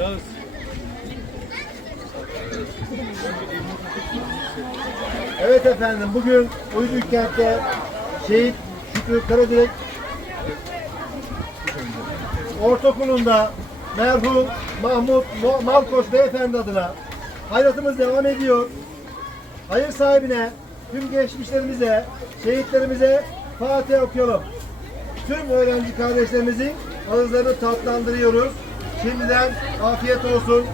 Yaz. Evet efendim bugün Uydu kentte Şehit Şükrü Karadirek Ortaokulu'nda merhum Mahmut Malkoç beyefendi adına hayratımız devam ediyor. Hayır sahibine, tüm geçmişlerimize, şehitlerimize Fatiha okuyalım. Tüm öğrenci kardeşlerimizin ağızlarını tatlandırıyoruz. Şimdiden afiyet olsun.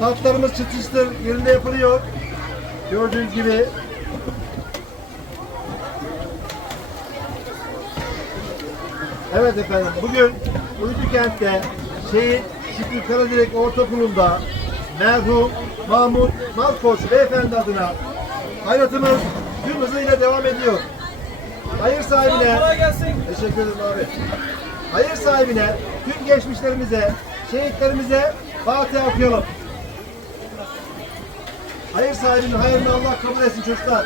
Tatlarımız çıtıştır yerinde yapılıyor. Gördüğünüz gibi Evet efendim bugün Uydu kentte Şehit Şükrü Karadirek Ortaokulu'nda merhum Mahmut Malkoç beyefendi adına hayratımız tüm hızıyla devam ediyor. Hayır sahibine Teşekkür ederim abi. Hayır sahibine tüm geçmişlerimize, şehitlerimize Fatiha okuyalım. Hayır sahibinin hayırını Allah kabul etsin çocuklar.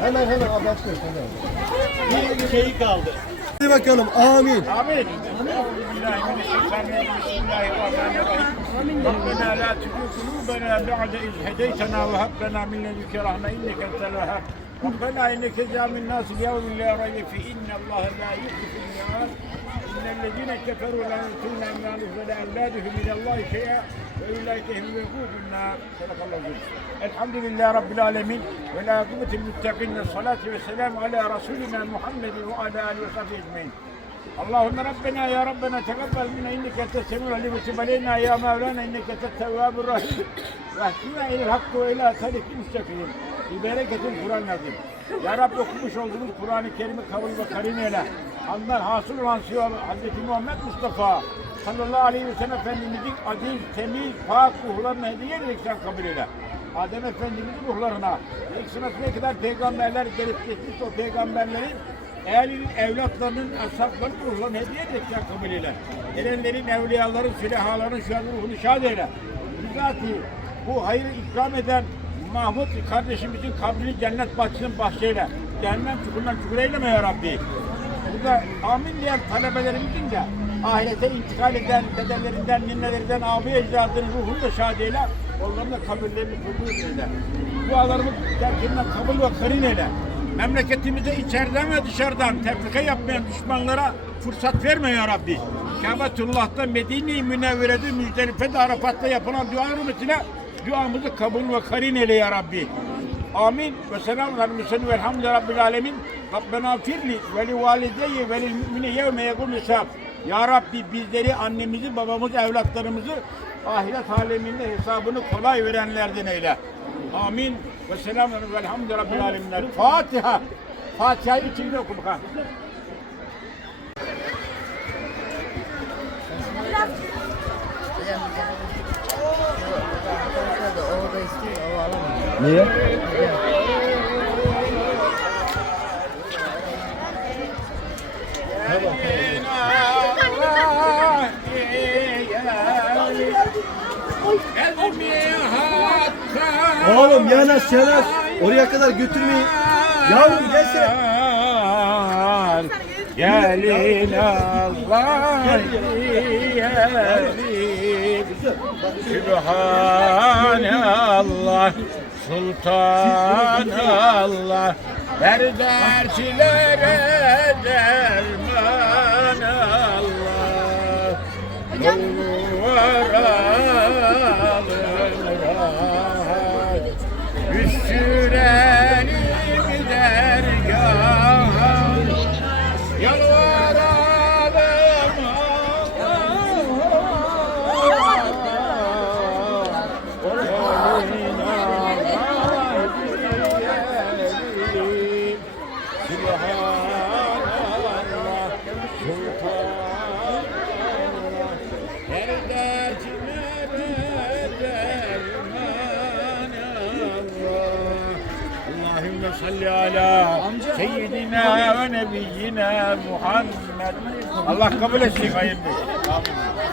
Hemen hemen abi açıyoruz. hemen. Bir şey kaldı. Hadi bakalım amin. آمين أعوذ بالله من الشيطان الرجيم بسم الله الرحمن الرحيم ربنا لا تزغ قلوبنا بعد إذ هديتنا وهب لنا من لدنك رحمة إنك أنت الوهاب ربنا جامع الناس ليوم لا ريب الله لا يخلف الميعاد. إن الذين كفروا لا يؤتون أموالهم ولا أولادهم من الله شيئا وأولئك هم النار صدق الله العظيم. الحمد لله رب العالمين ولا عقبة للمتقين. الصلاة والسلام على رسولنا محمد وعلى آله وصحبه أجمعين. اللهم ربنا يا ربنا تقبل منا انك انت السميع العليم وتب علينا يا مولانا انك انت التواب الرحيم واهدنا الى الحق والى طريق مستقيم ببركة القرآن العظيم Ya Rabbi okumuş olduğumuz Kur'an-ı Kerim'i kabul ve karin eyle. Ondan hasıl olan şey Hazreti Muhammed Mustafa sallallahu aleyhi ve sellem Efendimizin aziz, temiz, pak ruhlarına hediye ederek sen kabul eyle. Adem Efendimizin ruhlarına, ilk sınıfına kadar peygamberler gelip geçmiş o peygamberlerin Eğerlerin evlatlarının, ashabların ruhlarını hediye edecekler kabul eyle. Erenlerin, evliyaların, sülahaların şu an ruhunu şad eyle. Bizatihi bu hayrı ikram eden Mahmut kardeşimizin kabrini cennet bahçesinin bahçeyle. Cehennem çukurundan çukur eyleme ya Rabbi. Burada amin diyen talebelerimizin de ahirete intikal eden dedelerinden, ninelerinden, abi ecdadının ruhunu da şad eyle. Onların da kabirlerini kabul eyle. Dualarımı derkinden kabul ve karin eyle. Memleketimize içeriden ve dışarıdan tefrika yapmayan düşmanlara fırsat verme ya Rabbi. Kabetullah'ta Medine-i Münevvere'de Müzdelife'de Arafat'ta yapılan dua hürmetine duamızı kabul ve karin eyle ya Rabbi. Amin. Ve selamun aleyhi ve velhamdülillahi rabbil alemin. Rabbena firli ve li valideyye ve lil mümine yevme yekul hesab. Ya Rabbi bizleri, annemizi, babamızı, evlatlarımızı ahiret aleminde hesabını kolay verenlerden eyle. Amin. Ve selamun aleyhi ve elhamdülillahi rabbil aleminler. Fatiha. Fatiha'yı içinde oku bakalım. O da istiyor, o alamıyor. Niye? Oğlum yanaş yanaş. Oraya kadar götürmeyin. Yavrum gelsene. Gelin Allah Sübhanallah Sultanallah Her dertlere derman Allah rahat Üstürelim dergaha Yalvaralım Allah'a Gelin Allah diyelim Subhanallah Sultanallah Allahümme salli ala seyyidina ve nebiyyina Muhammed Allah kabul etsin hayırlı. Amin.